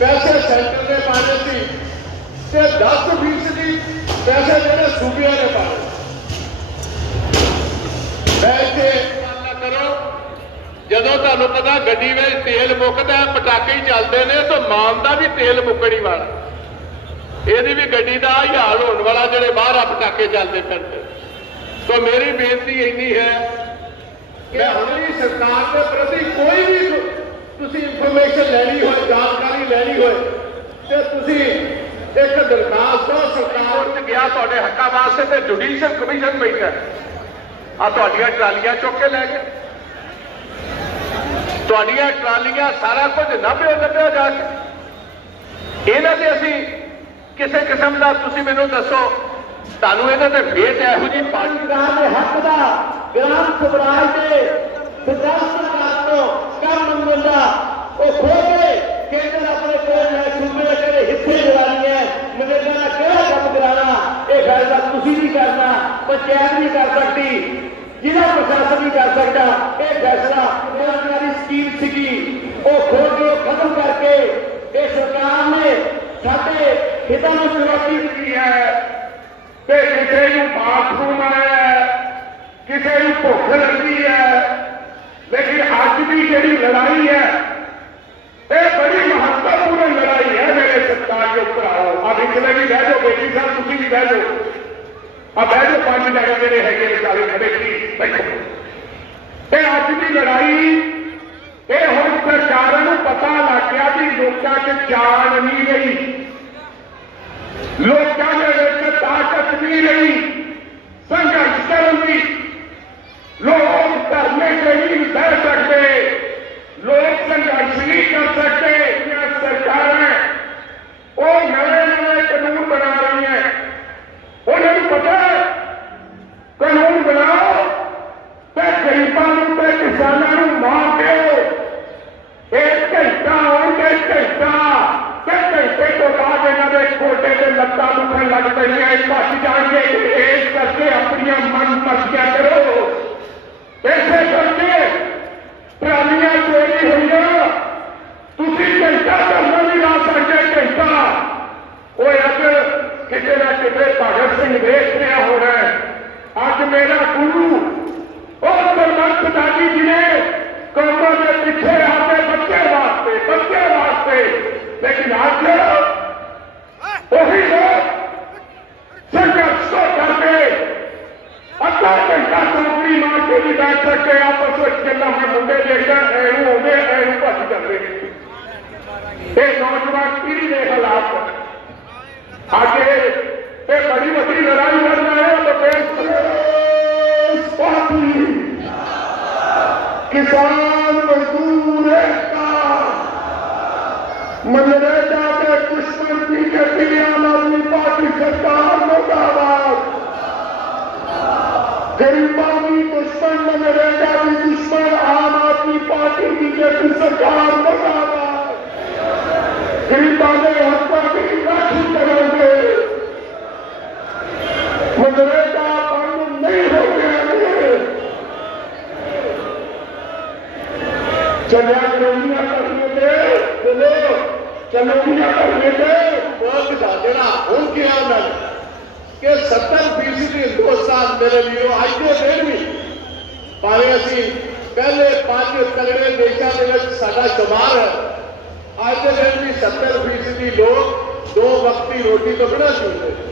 ਪਾਣੇ ਸੀ ਤੇ 10 ਫੀਸਦੀ ਪੈਸੇ ਜਿਹੜੇ ਸੂਬਿਆਂ ਨੇ ਪਾਣੇ ਬੈਠ ਕੇ ਕਰੋ, ਜਦੋਂ ਤੁਹਾਨੂੰ ਪਤਾ ਗੱਡੀ ਵਿੱਚ ਤੇਲ ਮੁੱਕਦਾ, ਪਟਾਕੇ ਹੀ ਚੱਲਦੇ ਨੇ, ਤਾਂ ਮਾਨ ਦਾ ਵੀ ਤੇਲ ਮੁੱਕਣੀ ਵਾਲਾ। ਇਹਦੀ ਵੀ ਗੱਡੀ ਦਾ ਹਾਲ ਹੋਣ ਵਾਲਾ ਜਿਹੜੇ ਬਾਹਰ ਆ ਪਟਾਕੇ ਚੱਲਦੇ ਫਿਰਦੇ ਸੋ ਮੇਰੀ ਬੇਨਤੀ ਇੰਨੀ ਹੈ ਕਿ ਅਗਲੀ ਸਰਕਾਰ ਦੇ ਪ੍ਰਤੀ ਕੋਈ ਵੀ ਤੁ- ਤੁਸੀਂ ਇਨਫੋਰਮੇਸ਼ਨ ਲੈਣੀ ਹੋਏ ਜਾਣਕਾਰੀ ਲੈਣੀ ਹੋਏ ਤੇ ਤੁਸੀਂ ਇੱਕ ਦਰਖਾਸਤ ਦਿਓ ਸਰਕਾਰ ਵਿੱਚ ਗਿਆ ਤੁਹਾਡੇ ਹੱਕਾਂ ਵਾਸਤੇ ਤੇ ਜੁਡੀਸ਼ੀਅਲ ਕਮਿਸ਼ਨ ਬੈਠਾ ਆ ਤੁਹਾਡੀਆਂ ਟਰਾਲੀਆਂ ਚੁੱਕ ਕੇ ਲੈ ਗਏ। ਤੁਹਾਡੀਆਂ ਟਰਾਲੀਆਂ ਸਾਰਾ ਕੁਝ ਲੱਭਿਓ ਲੱਭਿਓ ਜਾ ਕੇ। ਇਹਨਾਂ ਤੇ ਅਸੀਂ ਕਿਸੇ ਕਿਸਮ ਦਾ ਤੁਸੀਂ ਮੈਨੂੰ ਦੱਸੋ ਤੁਹਾਨੂੰ ਇਹਨਾਂ ਤੇ ਫੇਟ ਇਹੋ ਜਿਹੀ ਪਾਰਟੀ ਸਰਕਾਰ ਦੇ ਹੱਕ ਦਾ ਗ੍ਰਾਮ ਸਵਰਾਜ ਦੇ ਪੰਜਾਬ ਸਰਕਾਰ ਤੋਂ ਕੰਮ ਮੰਗਣ ਦਾ ਉਹ ਖੋ ਕੇ شکایت نہیں کر سکتی۔ جنا پرشاسن نہیں کر سکتا یہ فیصلہ میرا سکیم سکی۔ وہ کھوج ختم کر کے یہ سرکار نے سارے ہتوں میں چنوتی دیتی ہے۔ کسی باتھ روم آیا کسی بھوک لگتی ہے۔ لیکن اج بھی جڑی لڑائی ہے یہ بڑی مہتوپورن لڑائی ہے میرے سرکار جو پڑھاؤ آپ اس چلے بھی بہ جاؤ بیٹی صاحب تھی بھی بہ جاؤ ਆ ਬਹਿ ਜਾਓ ਲੈ ਕੇ ਜਿਹੜੇ ਹੈਗੇ ਨੇ ਸਾਰੇ ਖੜੇ ਕੀ ਬੈਠੋ। ਇਹ ਅੱਜ ਦੀ ਲੜਾਈ, ਇਹ ਹੁਣ ਸਰਕਾਰਾਂ ਨੂੰ ਪਤਾ ਲੱਗ ਗਿਆ ਵੀ ਲੋਕਾਂ 'ਚ ਜਾਨ ਨਹੀਂ ਗਈ ਲੋਕਾਂ لتا لکھن لگ پہ پس جان کے اس کر کے اپنی من مرضیاں کرو۔ ایسے کر کے پرانیاں چوری ہوئی تھی گھنٹہ کرنا بھی لا سکتے، گھنٹہ۔ وہ اب کسی نہ کسی بھگت سنگھ ویس رہا ہو رہا ہے اج میرا گرو، اور پرمت دادی جی نے قوموں کے پیچھے آپ ਅੱਧਾ ਘੰਟਾ ਨੌਕਰੀ ਮਾਰ ਕੇ ਵੀ ਬੈਠ ਸਕਦੇ ਆਪਸ ਵਿੱਚ ਗੱਲਾਂ ਮੈਂ ਮੁੰਡੇ ਦੇਖਦਾ ਐਨੂੰ ਹੋਵੇ ਐਨੂੰ ਭੱਜ ਜਾਂਦੇ। ਇਹ ਨੌਜਵਾਨ ਪੀੜ੍ਹੀ ਦੇ ਹਾਲਾਤ ਅੱਜ ਇਹ ਇਹ ਬੜੀ ਵੱਡੀ ਲੜਾਈ ਲੜਨਾ ਹੈ ਤਾਂ ਦੇਸ਼ गरीबानी दुश्मन नरेंद्रानी दुश्मन आम आदमी पार्टी बीजेपी सरकार गरीबा ने हत्या की राखी करेंगे मनरेगा पालन नहीं हो गए चलिया करने दे बोलो चलोनिया करने दे बहुत बता देना उनके आनंद پچھلے دو سال میرے لیے آئیے دن بھی پاوے اسی پہلے پانچ تگڑے دیشوں کے سارا شمار ہے۔ آج کے دن بھی ستر فیصدی لوگ دو وقت روٹی تو بنا چاہتے ہیں